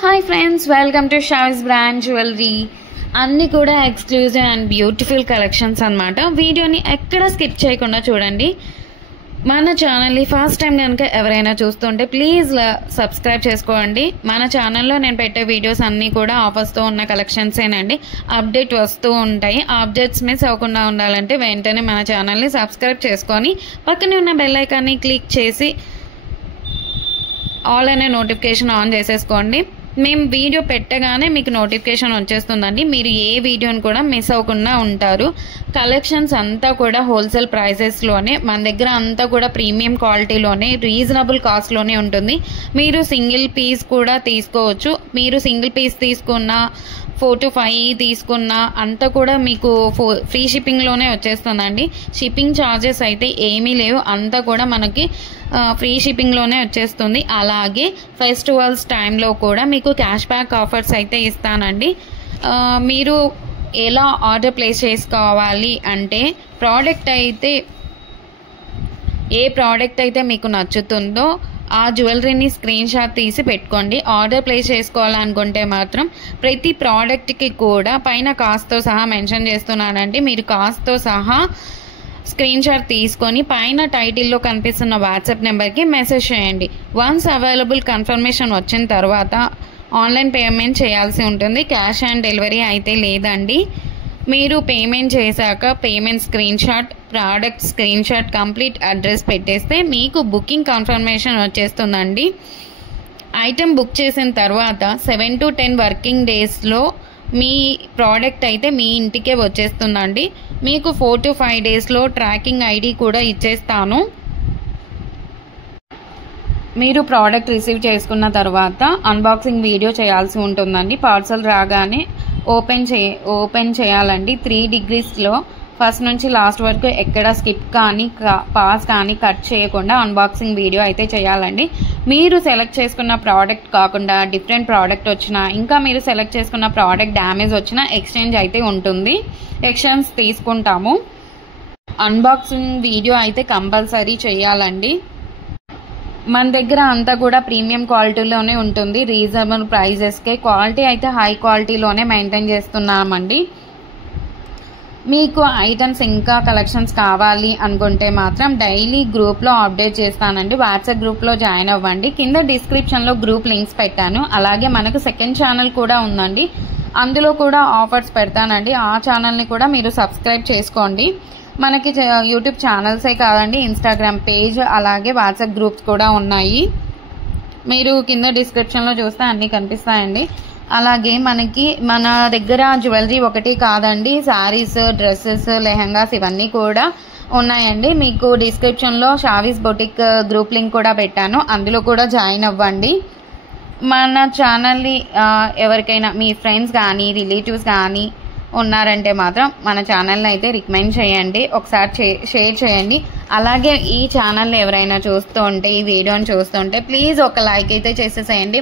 Hi friends, welcome to షావిస్ brand jewellery. అన్నీ కూడా ఎక్స్క్లూజివ్ అండ్ బ్యూటిఫుల్ కలెక్షన్స్ అన్నమాట. వీడియోని ఎక్కడ స్కిప్ చేయకుండా చూడండి. మన ఛానల్ని ఫస్ట్ టైం కనుక ఎవరైనా చూస్తుంటే ప్లీజ్ సబ్స్క్రైబ్ చేసుకోండి. మన ఛానల్లో నేను పెట్టే వీడియోస్ అన్నీ కూడా ఆఫర్స్తో ఉన్న కలెక్షన్సేనండి. అప్డేట్ వస్తూ ఉంటాయి. ఆ అప్డేట్స్ మిస్ అవ్వకుండా ఉండాలంటే వెంటనే మన ఛానల్ని సబ్స్క్రైబ్ చేసుకొని పక్కనే ఉన్న బెల్ ఐకాన్ని క్లిక్ చేసి ఆల్ అనే నోటిఫికేషన్ ఆన్ చేసేసుకోండి. మేము వీడియో పెట్టగానే మీకు నోటిఫికేషన్ వచ్చేస్తుందండి. మీరు ఏ వీడియోని కూడా మిస్ అవ్వకుండా ఉంటారు. కలెక్షన్స్ అంతా కూడా హోల్సేల్ ప్రైసెస్లోనే, మన దగ్గర అంతా కూడా ప్రీమియం క్వాలిటీలోనే, రీజనబుల్ కాస్ట్లోనే ఉంటుంది. మీరు సింగిల్ పీస్ కూడా తీసుకోవచ్చు. మీరు సింగిల్ పీస్ తీసుకున్న 4 to 5 తీసుకున్న అంతా కూడా మీకు ఫ్రీ షిప్పింగ్లోనే వచ్చేస్తుందండి. షిప్పింగ్ ఛార్జెస్ అయితే ఏమీ లేవు, అంతా కూడా మనకి ఫ్రీ షిప్పింగ్లోనే వచ్చేస్తుంది. అలాగే ఫెస్టివల్స్ టైంలో కూడా మీకు క్యాష్ బ్యాక్ ఆఫర్స్ అయితే ఇస్తానండి. మీరు ఎలా ఆర్డర్ ప్లేస్ చేసుకోవాలి అంటే, ఏ ప్రోడక్ట్ అయితే మీకు నచ్చుతుందో ఆ జ్యువెలరీని స్క్రీన్ షాట్ తీసి పెట్టుకోండి. ఆర్డర్ ప్లేస్ చేసుకోవాలనుకుంటే మాత్రం ప్రతి ప్రోడక్ట్కి కూడా పైన కాస్ట్తో సహా మెన్షన్ చేస్తున్నానండి. మీరు కాస్ట్తో సహా స్క్రీన్ షాట్ తీసుకొని పైన టైటిల్లో కనిపిస్తున్న వాట్సాప్ నెంబర్కి మెసేజ్ చేయండి. వన్స్ అవైలబుల్ కన్ఫర్మేషన్ వచ్చిన తర్వాత ఆన్లైన్ పేమెంట్ చేయాల్సి ఉంటుంది. క్యాష్ ఆన్ డెలివరీ అయితే లేదండి. మీరు పేమెంట్ చేశాక payment screen shot, product screen shot, complete address పెట్టేస్తే మీకు బుకింగ్ కన్ఫర్మేషన్ వచ్చేస్తుందండి. ఐటెం బుక్ చేసిన తర్వాత 7 to 10 వర్కింగ్ డేస్లో మీ ప్రోడక్ట్ అయితే మీ ఇంటికే వచ్చేస్తుందండి. మీకు 4 to 5 డేస్లో ట్రాకింగ్ ఐడి కూడా ఇచ్చేస్తాను. మీరు ప్రోడక్ట్ రిసీవ్ చేసుకున్న తర్వాత అన్బాక్సింగ్ వీడియో చేయాల్సి ఉంటుందండి. పార్సల్ రాగానే ఓపెన్ చేయాలండి. 3 degreesలో ఫస్ట్ నుంచి లాస్ట్ వరకు ఎక్కడ స్కిప్ కానీ పాస్ కానీ కట్ చేయకుండా అన్బాక్సింగ్ వీడియో అయితే చేయాలండి. మీరు సెలెక్ట్ చేసుకున్న ప్రోడక్ట్ కాకుండా డిఫరెంట్ ప్రోడక్ట్ వచ్చినా, ఇంకా మీరు సెలెక్ట్ చేసుకున్న ప్రోడక్ట్ డ్యామేజ్ వచ్చినా ఎక్స్చేంజ్ అయితే ఉంటుంది. ఎక్స్చేంజ్ తీసుకుంటాము. అన్బాక్సింగ్ వీడియో అయితే కంపల్సరీ చేయాలండి. మన దగ్గర అంతా కూడా ప్రీమియం క్వాలిటీలోనే ఉంటుంది. రీజనబుల్ ప్రైజెస్కే క్వాలిటీ అయితే హై క్వాలిటీలోనే మెయింటైన్ చేస్తున్నామండి. మీకు ఐటమ్స్ ఇంకా కలెక్షన్స్ కావాలి అనుకుంటే మాత్రం డైలీ గ్రూప్లో అప్డేట్ చేస్తానండి. వాట్సాప్ గ్రూప్లో జాయిన్ అవ్వండి. కింద డిస్క్రిప్షన్లో గ్రూప్ లింక్స్ పెట్టాను. అలాగే మనకు సెకండ్ ఛానల్ కూడా ఉందండి. అందులో కూడా ఆఫర్స్ పెడతానండి. ఆ ఛానల్ని కూడా మీరు సబ్స్క్రైబ్ చేసుకోండి. మనకి యూట్యూబ్ ఛానల్సే కాదండి, ఇన్స్టాగ్రామ్ పేజ్ అలాగే వాట్సాప్ గ్రూప్స్ కూడా ఉన్నాయి. మీరు కింద డిస్క్రిప్షన్లో చూస్తే అన్నీ కనిపిస్తాయండి. అలాగే మన దగ్గర జ్యువెలరీ ఒకటి కాదండి, శారీస్, డ్రెస్సెస్, లెహంగాస్ ఇవన్నీ కూడా ఉన్నాయండి. మీకు డిస్క్రిప్షన్లో షావిస్ బొటిక్ గ్రూప్ లింక్ కూడా పెట్టాను. అందులో కూడా జాయిన్ అవ్వండి. మన ఛానల్ని ఎవరికైనా మీ ఫ్రెండ్స్ కానీ రిలేటివ్స్ కానీ ఉన్నారంటే మాత్రం మన ఛానల్ని అయితే రికమెండ్ చేయండి. ఒకసారి షేర్ చేయండి. అలాగే ఈ ఛానల్ని ఎవరైనా చూస్తుంటే, ఈ వీడియోని చూస్తుంటే ప్లీజ్ ఒక లైక్ అయితే చేసేసేయండి.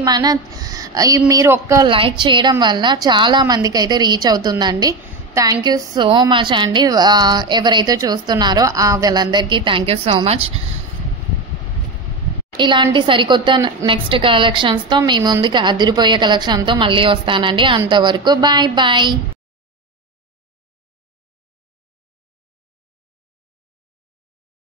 మీరు ఒక్క లైక్ చేయడం వల్ల చాలా మందికి అయితే రీచ్ అవుతుందండి. థ్యాంక్ యూ సో మచ్ అండి. ఎవరైతే చూస్తున్నారో వాళ్ళందరికీ థ్యాంక్ యూ సో మచ్. ఇలాంటి సరికొత్త నెక్స్ట్ కలెక్షన్స్తో మీ ముందుకి అదిరిపోయే కలెక్షన్తో మళ్ళీ వస్తానండి. అంతవరకు బాయ్ బాయ్.